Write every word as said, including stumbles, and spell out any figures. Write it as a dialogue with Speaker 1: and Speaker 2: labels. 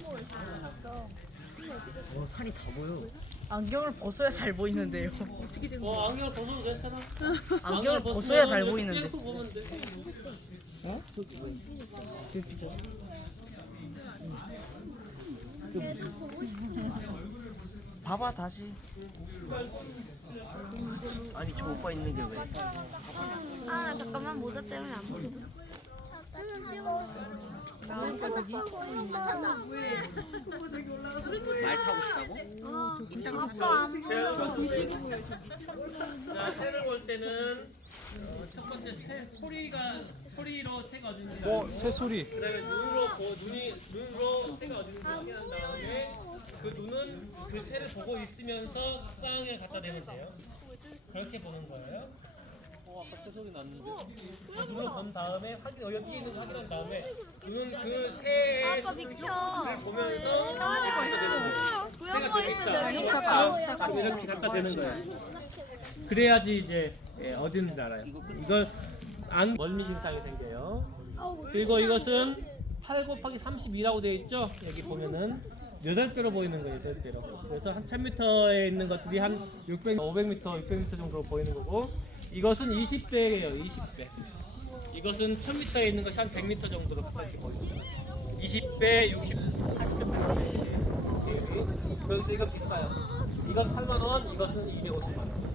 Speaker 1: 와 산이 다 보여.
Speaker 2: 안경을 벗어야 잘 보이는데요.
Speaker 3: 어떻게 된 거야?
Speaker 4: 어 안경을 벗어도 괜찮아.
Speaker 2: 안경을 벗어야 잘 보이는데.
Speaker 4: 땡수 보면 돼.
Speaker 2: 어? 되게 삐졌어. 봐봐 다시. 아니 저 오빠 있는 게 왜?
Speaker 3: 아 잠깐만 모자 때문에 안 보여.
Speaker 1: 말 타고 싶다고?
Speaker 3: 아빠 안
Speaker 4: 자 새를 볼 때는 어, 첫 번째 새 소리가 소리로 새가 어딘지.
Speaker 5: 어, 새소리.
Speaker 4: 그다음에 눈으로 보 눈이 눈으로 새가 어딘지 확인한 다음에 그 눈은 그 새를 보고 있으면서 쌍을 갖다 대면 돼요. 그렇게 보는 거예요. 어 아까 새 소리 났는데. 그 눈으로 본 다음에 확인 어, 여기 있는 거 확인한 다음에 눈은 그 새의
Speaker 3: 아빠 비켜.
Speaker 4: 보면서 갖다 대는 거예요. 새가 저기 있다. 이렇게 이렇게 갖다 대는 거예요. 그래야지 이제 예, 어딘지 알아요. 이걸 안 멀미 증상이 생겨요. 그리고 이것은 팔 곱하기 삼십이라고 되어 있죠. 여기 보면은 여덟 배로 보이는 거예요. 여덟 배로. 그래서 한 천 미터에 있는 것들이 한 육백, 오백 미터, 육백 미터 정도로 보이는 거고 이것은 이십 배예요. 이십 배. 이것은 천 미터에 있는 것이 한 백 미터 정도로 그렇게 보여요. 이십 배, 육십 배, 사십 배, 팔십 배. 그래서 이거 비싸요. 이건 팔만 원, 이것은 이백오십만 원.